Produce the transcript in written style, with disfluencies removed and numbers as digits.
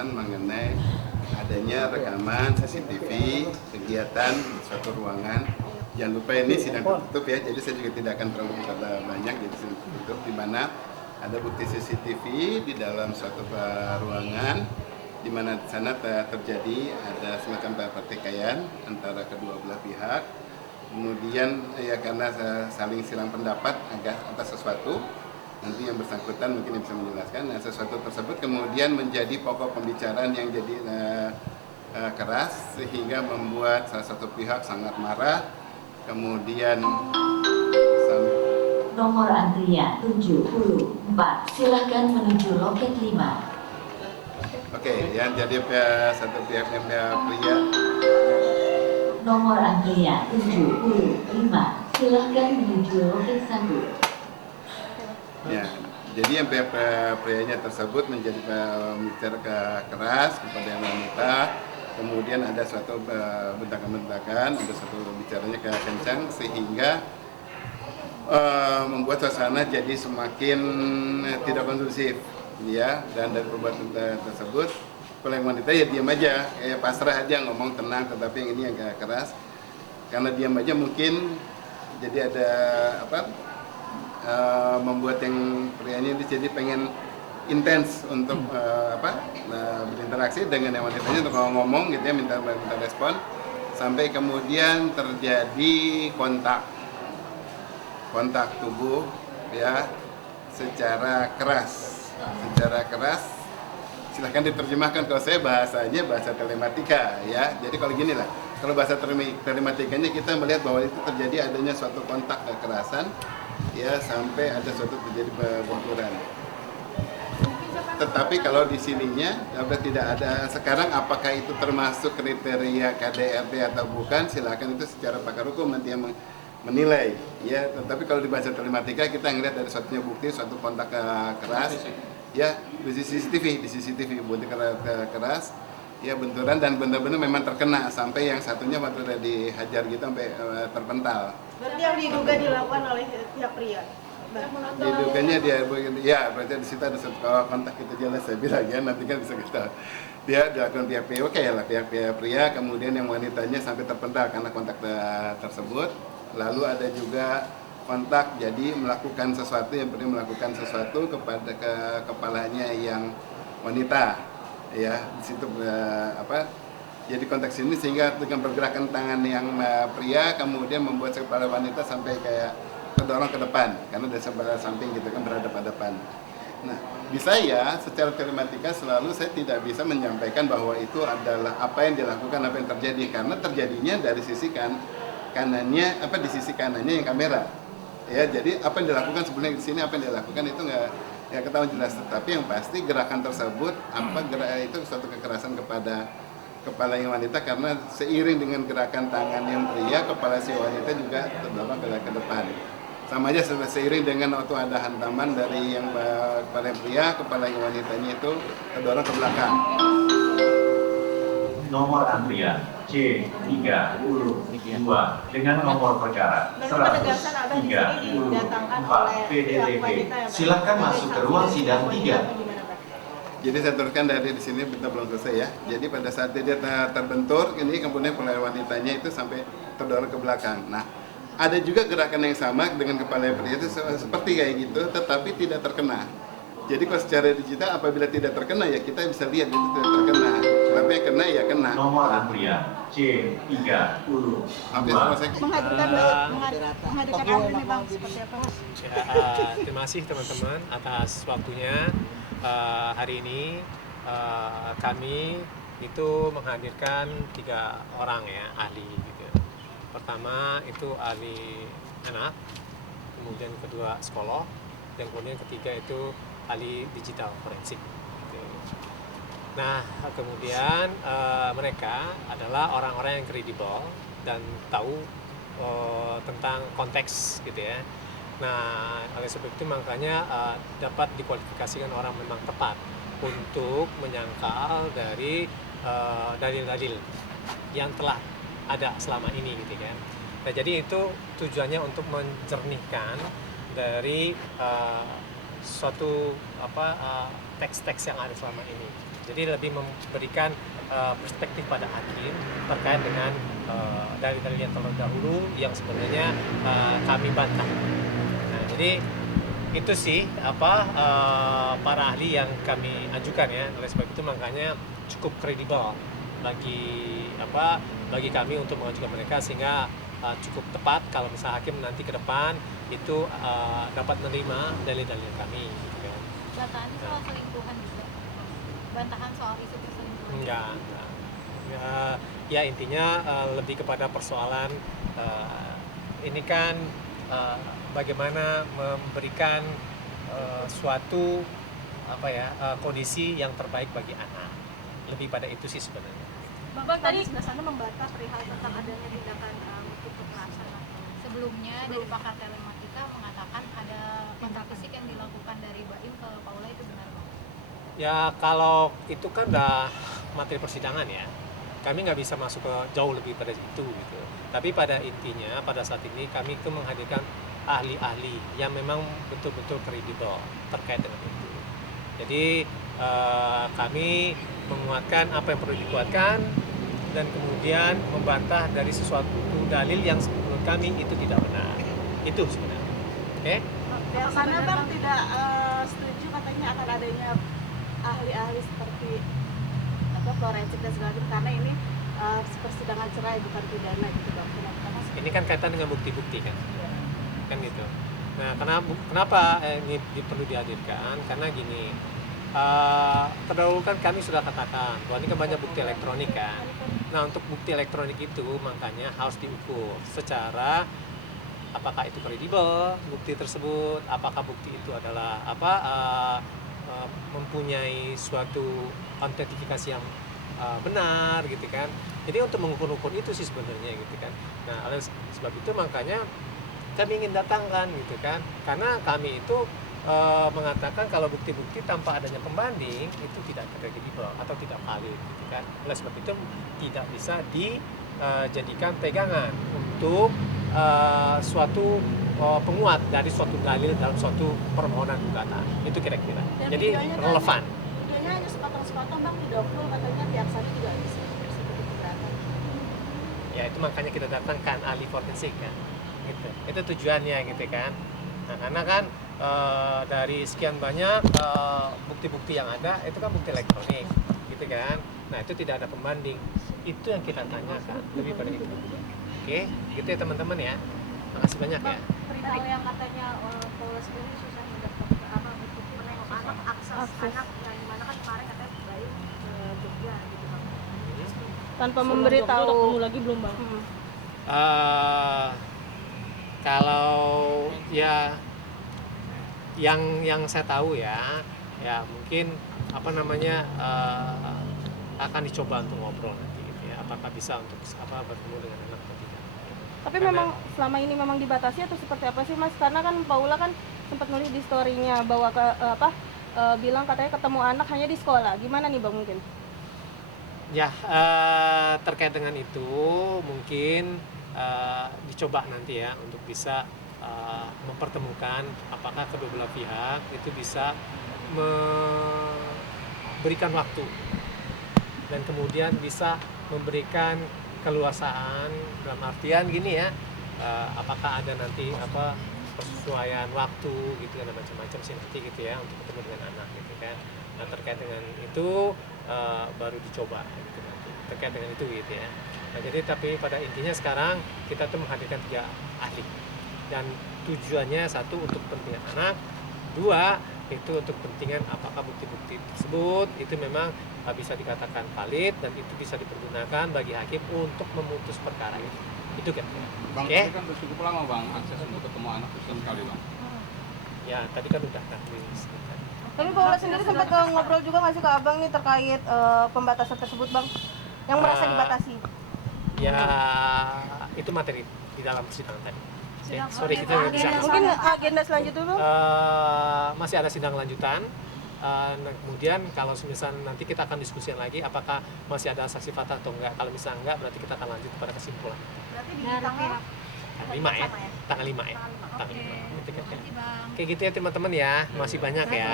laporan mengenai adanya rekaman CCTV kegiatan di suatu ruangan. Jangan lupa ini sidang tertutup ya, jadi saya juga tidak akan terlalu berkata banyak, jadi sidang tertutup di mana ada bukti CCTV di dalam suatu ruangan di mana di sana terjadi ada semacam pertikaian antara kedua belah pihak. Kemudian ya karena saling silang pendapat atas sesuatu, nanti yang bersangkutan mungkin bisa menjelaskan. Nah, sesuatu tersebut kemudian menjadi pokok pembicaraan yang jadi keras sehingga membuat salah satu pihak sangat marah. Kemudian nomor antrian 74, silahkan menuju loket 5. Oke, yang jadi satu pihak yang pria. Nomor antrian 75, silahkan menuju loket 1. Ya, jadi yang pihak prianya tersebut menjadi bicara keras kepada yang wanita. Kemudian ada suatu bentakan-bentakan, ada suatu bicaranya kencang sehingga membuat suasana jadi semakin tidak kondusif. Ya, dan dari perbuatan tersebut kalau yang wanita ya diam aja, kayak pasrah aja, ngomong tenang, tetapi yang ini agak keras karena diam aja mungkin jadi ada membuat yang prianya ini jadi pengen intens untuk berinteraksi dengan yang wanitanya untuk ngomong gitu ya, minta respon sampai kemudian terjadi kontak tubuh ya secara keras. Silahkan diterjemahkan, kalau saya bahasanya bahasa telematika ya. Jadi kalau gini lah, kalau bahasa telematikanya kita melihat bahwa itu terjadi adanya suatu kontak kekerasan ya sampai ada suatu terjadi benturan. Tetapi kalau di sininya tidak ada sekarang, apakah itu termasuk kriteria KDRT atau bukan, silakan itu secara pakar hukum nanti yang menilai ya. Tetapi kalau di bahasa telematika kita ngelihat dari suatunya bukti suatu kontak keras ya di CCTV bukti keras ya, benturan dan benar-benar memang terkena sampai yang satunya waktu udah dihajar gitu sampai terpental. Berarti yang diduga dilakukan oleh pihak pria? Diduganya dia ya, berarti di situ ada satu kontak, itu jelas saya bilang ya, nanti kan bisa kita dia dilakukan pihak pria, oke lah pihak pria, kemudian yang wanitanya sampai terpental karena kontak tersebut. Lalu ada juga kontak jadi melakukan sesuatu, yang pernah melakukan sesuatu kepada kepalanya yang wanita ya, di situ jadi konteks ini sehingga dengan pergerakan tangan yang pria kemudian membuat kepala wanita sampai kayak terdorong ke depan karena dari sebelah samping gitu kan, berhadapan-hadapan. Nah, di saya secara telematika selalu saya tidak bisa menyampaikan bahwa itu adalah apa yang dilakukan, apa yang terjadi, karena terjadinya dari sisi kanannya, di sisi kanannya yang kamera ya. Jadi apa yang dilakukan sebenarnya di sini, apa yang dilakukan itu nggak ya ketahuan jelas, tetapi yang pasti gerakan tersebut itu suatu kekerasan kepada kepala yang wanita karena seiring dengan gerakan tangan yang pria, kepala si wanita juga terdorong ke depan. Sama aja seiring dengan waktu ada hantaman dari yang kepala yang pria, kepala yang wanitanya itu terdorong ke belakang. Nomor antrian C32 dengan nomor perkara 134 PDTP. Silakan masuk ke ruang sidang 3. Jadi saya teruskan dari di sini, kita belum selesai ya. Jadi pada saat dia terbentur, ini kemudian kepala wanitanya itu sampai terdorong ke belakang. Nah, ada juga gerakan yang sama dengan kepala pria itu seperti kayak gitu, tetapi tidak terkena. Jadi kalau secara digital apabila tidak terkena ya kita bisa lihat itu tidak terkena. Tapi yang kena ya kena. Nomor antrian C32. Menghadirkan ahli nih Bang, seperti apa? Ya, terima kasih teman-teman atas waktunya. Hari ini kami itu menghadirkan 3 orang ya ahli gitu. Pertama itu ahli anak, kemudian kedua psikolog, dan kemudian ketiga itu ahli digital forensik. Gitu. Nah kemudian mereka adalah orang-orang yang kredibel dan tahu tentang konteks gitu ya. Nah oleh sebab itu makanya dapat dikualifikasikan orang memang tepat untuk menyangkal dari dalil-dalil yang telah ada selama ini gitu kan. Nah jadi itu tujuannya untuk menjernihkan dari suatu teks-teks yang ada selama ini. Jadi lebih memberikan perspektif pada hakim terkait dengan dalil-dalil yang terdahulu yang sebenarnya kami bantah. Nah, jadi itu sih para ahli yang kami ajukan ya. Oleh sebab itu makanya cukup kredibel bagi kami untuk mengajukan mereka, sehingga cukup tepat kalau misalnya hakim nanti ke depan itu dapat menerima dalil-dalil kami. Gitu kan. Bantahan soal selingkuhan juga. Bantahan soal isu perselingkuhan. Enggak. Ya intinya lebih kepada persoalan ini kan bagaimana memberikan suatu kondisi yang terbaik bagi anak. Lebih pada itu sih sebenarnya. Bang, tadi sebelah sana membantah perihal tentang adanya tindakan untuk kekerasan. Sebelumnya dari pakar telematika mengatakan ada kontak fisik yang dilakukan dari Baim ke Paula, itu benar Bang? Ya kalau itu kan udah materi persidangan ya. Kami nggak bisa masuk ke jauh lebih pada itu gitu. Tapi pada intinya pada saat ini kami itu menghadirkan ahli-ahli yang memang betul-betul kredibel terkait dengan itu. Jadi kami menguatkan apa yang perlu dikuatkan dan kemudian membantah dari sesuatu dalil yang menurut kami itu tidak benar. Itu sebenarnya. Oke? Pihak sana Bang tidak setuju katanya akan adanya ahli-ahli seperti forensik dan segala macam, karena ini persidangan cerai bukan pidana gitu Bang. Ini kan kaitan dengan bukti-bukti kan, kan gitu. Nah, kenapa ini perlu dihadirkan? Karena gini, terdahulu kan kami sudah katakan bahwa ini kan banyak bukti elektronik kan. Nah, untuk bukti elektronik itu makanya harus diukur secara apakah itu kredibel bukti tersebut, apakah bukti itu adalah mempunyai suatu autentifikasi yang benar gitu kan. Jadi untuk mengukur-ukur itu sih sebenarnya gitu kan. Nah, oleh sebab itu makanya kami ingin datangkan gitu kan, karena kami itu mengatakan kalau bukti-bukti tanpa adanya pembanding itu tidak kredibel atau tidak valid gitu kan. Oleh sebab itu tidak bisa dijadikan pegangan untuk suatu penguat dari suatu dalil dalam suatu permohonan gugatan. Itu kira-kira. Jadi relevan. Videonya hanya sepotong-sepotong Bang, tidak full, katanya pihak sana juga bisa seperti keberatan. Ya itu makanya kita datangkan ahli forensik kan. Gitu. Itu tujuannya gitu kan. Nah, karena kan dari sekian banyak bukti-bukti yang ada itu kan bukti elektronik gitu kan. Nah, itu tidak ada pembanding. Itu yang kita tanyakan, lebih pada itu. Oke, gitu ya teman-teman ya. Makasih banyak ya. Perihal yang katanya Paula sendiri susah mendapatkan untuk menengok anak, akses anak yang dimana kan kemarin katanya Baim ke Jogja gitu Bang. Tanpa memberitahu ketemu lagi belum Bang? Kalau ya yang saya tahu ya mungkin akan dicoba untuk ngobrol nanti gitu ya, apakah bisa untuk bertemu dengan anak atau tidak. Tapi memang selama ini memang dibatasi atau seperti apa sih Mas? Karena kan Paula kan sempat nulis di story-nya bahwa bilang katanya ketemu anak hanya di sekolah. Gimana nih Bang mungkin? Ya, terkait dengan itu mungkin dicoba nanti ya untuk bisa mempertemukan apakah kedua belah pihak itu bisa memberikan waktu dan kemudian bisa memberikan keluasaan dalam artian gini ya, apakah ada nanti persesuaian waktu gitu kan, macam-macam sih nanti gitu ya untuk ketemu dengan anak gitu kan. Nah, terkait dengan itu baru dicoba gitu nanti terkait dengan itu gitu ya. Nah, jadi tapi pada intinya sekarang kita tuh menghadirkan 3 ahli dan tujuannya satu untuk kepentingan anak, 2 itu untuk kepentingan apakah bukti-bukti tersebut itu memang bisa dikatakan valid dan itu bisa dipergunakan bagi hakim untuk memutus perkara itu kan. Bang, Oke? tapi kan cukup lama Bang akses untuk ketemu anak itu sekali Bang. Ya tadi kan udah kan disebutkan. Tapi Paula sendiri sempat ngobrol juga nggak sih ke Abang nih terkait pembatasan tersebut Bang? Yang merasa dibatasi? Ya itu materi di dalam persidangan tadi. Sorry kita nggak bisa. Mungkin agenda selanjutnya dulu? Masih ada sidang lanjutan. Nah, kemudian kalau misalnya nanti kita akan diskusikan lagi apakah masih ada saksi fakta atau enggak. Kalau misalnya enggak berarti kita akan lanjut pada kesimpulan. Berarti di tanggal 5 ya. Tanggal 5 ya. Tanggal 5. Oke gitu ya teman-teman ya. Masih banyak ya.